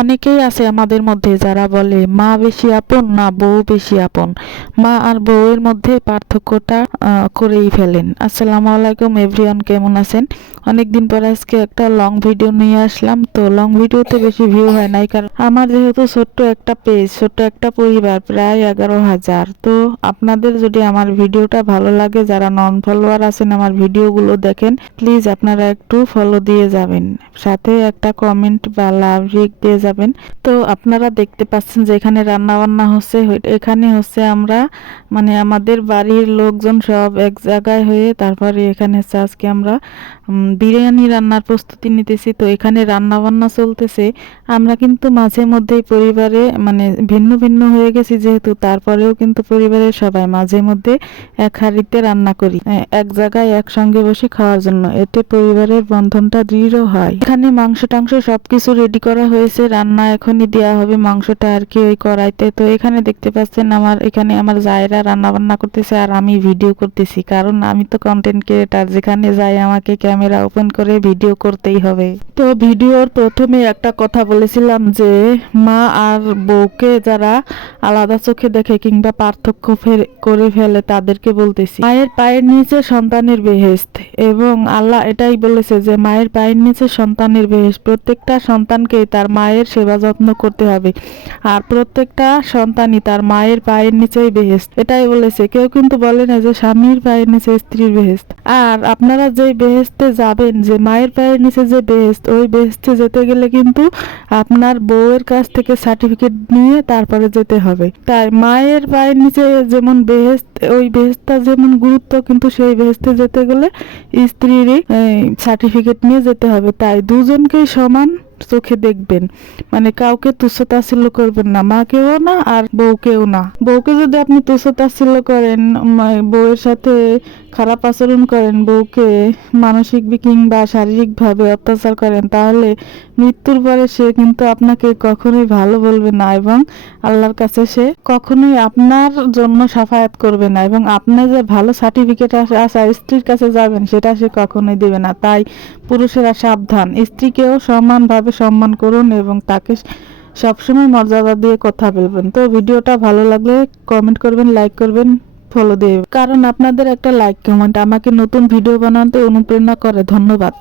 অনেকেই আছে আমাদের মধ্যে যারা বলে মা বেশি আপন না বউ বেশি আপন, মা আর বউয়ের মধ্যে পার্থক্যটা করেই ফেলেন। আসসালামু আলাইকুম এভরিওয়ান, কেমন আছেন? অনেকদিন পর আজকে একটা লং ভিডিও নিয়ে আসলাম। তো লং ভিডিওতে বেশি ভিউ হয় নাই, কারণ আমার যেহেতু ছোট্ট একটা পেজ, ছোট্ট একটা পরিবার, প্রায় 11,000। তো আপনাদের যদি আমার ভিডিওটা ভালো লাগে, যারা নন ফলোয়ার আছেন আমার ভিডিওগুলো দেখেন, প্লিজ আপনারা একটু ফলো দিয়ে যাবেন, সাথে একটা কমেন্ট বা লাভ রিক দিয়ে যাবেন। তো আপনারা দেখতে পাচ্ছেন যে এখানে রান্না বান্না হচ্ছে। এখানে হচ্ছে আমরা মানে আমাদের বাড়ির লোকজন সব এক জায়গায় হয়ে তারপরে এখানে হচ্ছে আজকে আমরা বিরিয়ানি রান্নার প্রস্তুতি নিতেছি। তো এখানে রান্না বান্না চলতেছে। আমরা কিন্তু মাঝে মধ্যেই পরিবারে মানে ভিন্ন ভিন্ন হয়ে গেছি যেহেতু, তারপরেও কিন্তু পরিবারের সবাই মাঝে মধ্যে এক হাঁড়িতে রান্না করি, এক জায়গায় একসঙ্গে বসে খাওয়ার জন্য। এতে পরিবারের বন্ধনটা দৃঢ় হয়। এখানে মাংস টাংস সবকিছু রেডি করা হয়েছে, রান্না এখনই দেওয়া হবে মাংসটা আর কি ওই কড়াইতে। তো এখানে দেখতে পাচ্ছেন এখানে আমার জায়েরা রান্না বান্না করতেছে আর আমি ভিডিও করতেছি, কারণ আমি তো কন্টেন্ট ক্রিয়েটার, যেখানে যাই আমাকে ক্যামেরা ওপেন করে ভিডিও করতেই হবে। তো ভিডিওর প্রথমে একটা কথা বলেছিলাম যে মা আর বউকে যারা আলাদা চোখে দেখে কিংবা পার্থক্য করে ফেলে তাদেরকে বলতেছি, মায়ের পায়ের নিচে সন্তানের বেহেশত, এবং আল্লাহ এটাই বলেছে যে মায়ের পায়ের নিচে সন্তানের বেহেশত। প্রত্যেকটা সন্তানকেই তার মায়ের সেবা যত্ন করতে হবে, আর প্রত্যেকটা সন্তানই তার মায়ের পায়ের নিচেই বেহেশত, এটাই বলেছে। কেউ কিন্তু বলে না যে স্বামীর পায়ের নিচে স্ত্রীর বেহেশত। আর আপনারা যে বেহেশতে যাবেন, যে মায়ের পায়ের নিচে যে বেহেশত, ওই বেহেশতে যেতে গেলে কিন্তু আপনার বউয়ের কাছ থেকে সার্টিফিকেট নিয়ে তারপরে যেতে হবে। তাই মায়ের পায়ের নিচে যেমন বেহেশত, ওই বেহেশতটা যেমন গুরুত্ব, কিন্তু সেই বেহেশতে যেতে গেলে স্ত্রীরই সার্টিফিকেট নিয়ে যেতে হবে। তাই দুজনকেই সমান চোখে দেখবেন, মানে কাউকে তুচ্ছ-তাচ্ছিল্য করবেন না, মাকেও না আর বউকেও না। বউকে যদি আপনি তুচ্ছ-তাচ্ছিল্য করেন, বউয়ের সাথে খারাপ আচরণ করেন, বউকে মানসিক কিংবা শারীরিকভাবে অত্যাচার করেন, তাহলে মৃত্যুর পরে সে কিন্তু আপনাকে কখনোই ভালো বলবে না, এবং আল্লাহর কাছে সে কখনোই আপনার জন্য সাফায়াত করবে না, এবং আপনি যে ভালো সার্টিফিকেট আসা স্ত্রীর কাছে যাবেন সেটা সে কখনোই দেবে না। তাই পুরুষেরা সাবধান, স্ত্রীকেও সমানভাবে সম্মান করুন এবং তাকে সবসময় মর্যাদা দিয়ে কথা বলবেন। তো ভিডিওটা ভালো লাগলে কমেন্ট করবেন, লাইক করবেন, ফলো দিয়ে, কারণ আপনাদের একটা লাইক কমেন্ট আমাকে নতুন ভিডিও বানাতে অনুপ্রেরণা করে। ধন্যবাদ।